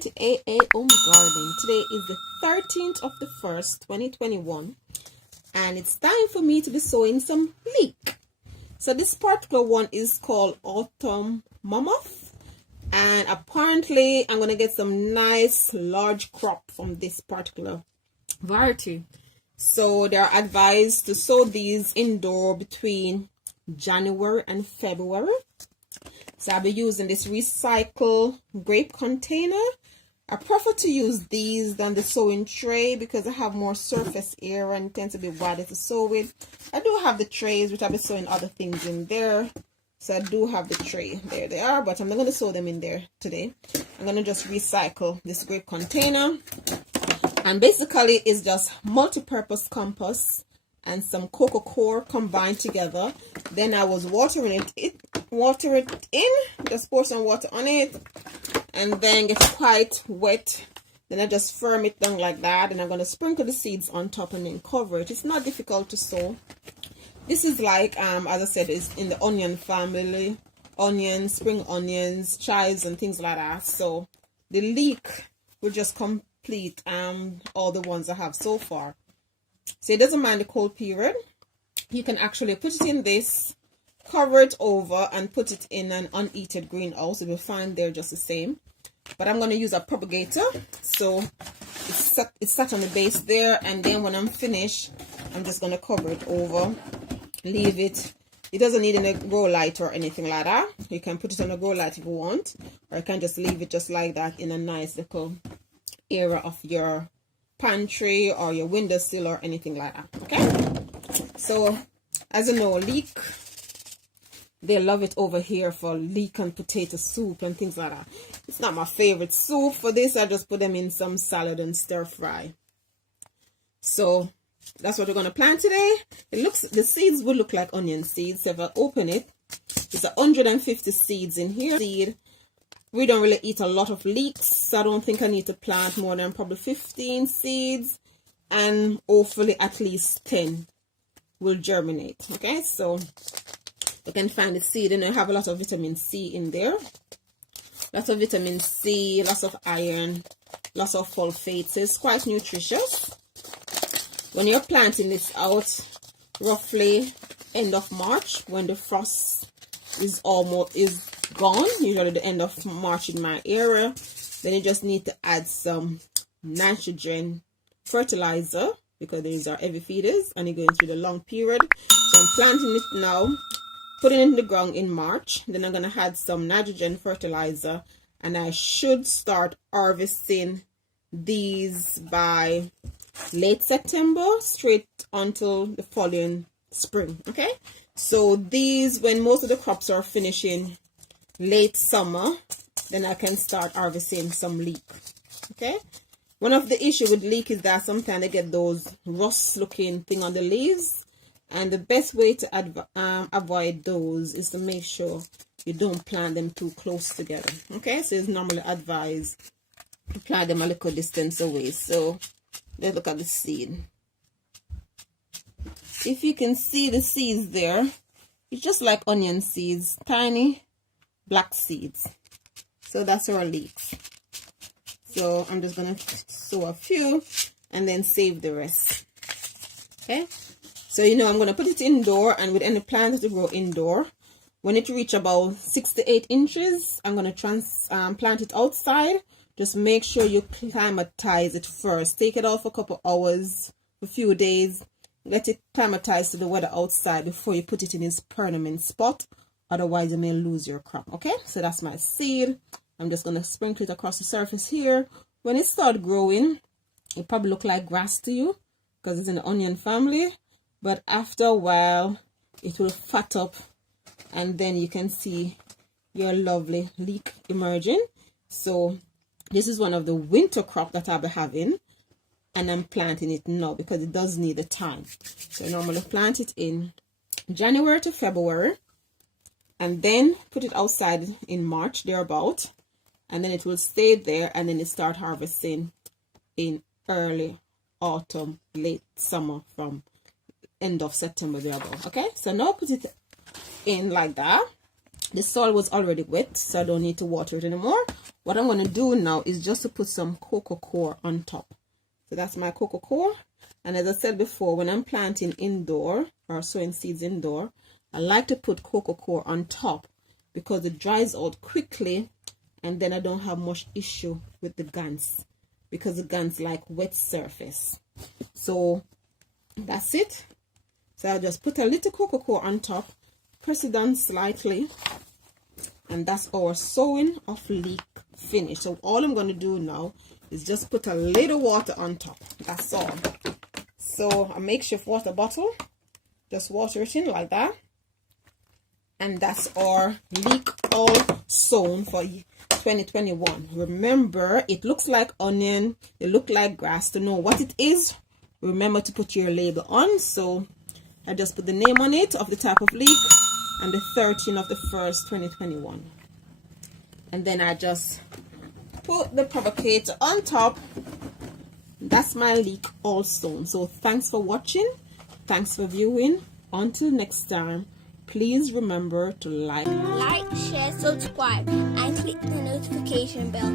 to AA Home Garden. Today is the 13th of the 1st, 2021, and it's time for me to be sowing some leek. So this particular one is called Autumn Mammoth, and apparently I'm going to get some nice large crop from this particular variety. So they are advised to sow these indoor between January and February. So I'll be using this recycle grape container. I prefer to use these than the sowing tray because I have more surface area and tend to be wider to sow with. I do have the trays which I'll be sowing other things in there. So I do have the tray. There they are, but I'm not going to sow them in there today. I'm going to just recycle this grape container. And basically it's just multi-purpose compost and some cocoa coir combined together. Then I was watering it in, just pour some water on it, and then get it quite wet. Then I just firm it down like that, and I'm going to sprinkle the seeds on top and then cover it. It's not difficult to sow. This is like as I said, is in the onion family: onions, spring onions, chives, and things like that. So the leek will just complete all the ones I have so far. So it doesn't mind the cold period. You can actually put it in this, cover it over, and put it in an unheated greenhouse. It will find there just the same. But I'm going to use a propagator. So it's sat on the base there, and then when I'm finished, I'm just going to cover it over, leave it. It doesn't need any grow light or anything like that. You can put it on a grow light if you want, or you can just leave it just like that in a nice little area of your pantry or your windowsill or anything like that. Okay, so as you know, leek, they love it over here for leek and potato soup and things like that. It's not my favorite soup. For this, I just put them in some salad and stir fry. So that's what we're going to plant today. The seeds will look like onion seeds. So if I open it, there's 150 seeds in here. We don't really eat a lot of leeks, so I don't think I need to plant more than probably 15 seeds, and hopefully at least 10 will germinate. Okay, so you can find the seed, and I have a lot of vitamin C in there. Lots of vitamin C, lots of iron, lots of sulfate, so it's quite nutritious. When you're planting this out, roughly end of March, when the frost is gone, usually the end of March in my area, then you just need to add some nitrogen fertilizer because these are heavy feeders and you're going through the long period. So I'm planting it now, putting it in the ground in March. Then I'm going to add some nitrogen fertilizer, and I should start harvesting these by late September straight until the following spring. Okay, so these, when most of the crops are finishing late summer, then I can start harvesting some leek. Okay, one of the issue with leek is that sometimes they get those rust looking thing on the leaves, and the best way to avoid those is to make sure you don't plant them too close together. Okay, so it's normally advised to plant them a little distance away. So let's look at the seed. If you can see the seeds there, it's just like onion seeds, tiny black seeds. So that's our leeks. So I'm just gonna sow a few and then save the rest. Okay, so you know I'm gonna put it indoor, and with any plant to grow indoor, when it reach about 6 to 8 inches, I'm gonna plant it outside. Just make sure you climatize it first. Take it out for a couple hours, a few days. Let it climatize to the weather outside before you put it in its permanent spot. Otherwise, you may lose your crop. Okay, so that's my seed. I'm just going to sprinkle it across the surface here. When it starts growing, it probably look like grass to you because it's in the onion family. But after a while, it will fat up, and then you can see your lovely leek emerging. So this is one of the winter crop that I'll be having, and I'm planting it now because it does need the time. So I normally plant it in January to February, and then put it outside in March thereabout, and then it will stay there, and then it start harvesting in early autumn, late summer, from end of September thereabout. Okay, so now put it in like that. The soil was already wet, so I don't need to water it anymore. what I'm going to do now is just to put some cocoa coir on top. So that's my cocoa coir. And as I said before, when I'm planting indoor or sowing seeds indoor, I like to put cocoa coir on top because it dries out quickly, and then I don't have much issue with the guns because the guns like wet surface. So that's it. So I'll just put a little cocoa coir on top, press it down slightly, and that's our sowing of leek finished. So all I'm going to do now is just put a little water on top. That's all. So a makeshift water bottle, just water it in like that, and that's our leek all sown for 2021. Remember, it looks like onion, it looks like grass. To know what it is, remember to put your label on. So I just put the name on it of the type of leek and the 13th of the 1st 2021, and then I just put the provocator on top. That's my leek all sown. So thanks for watching, thanks for viewing. Until next time, please remember to like, share, subscribe, and click the notification bell.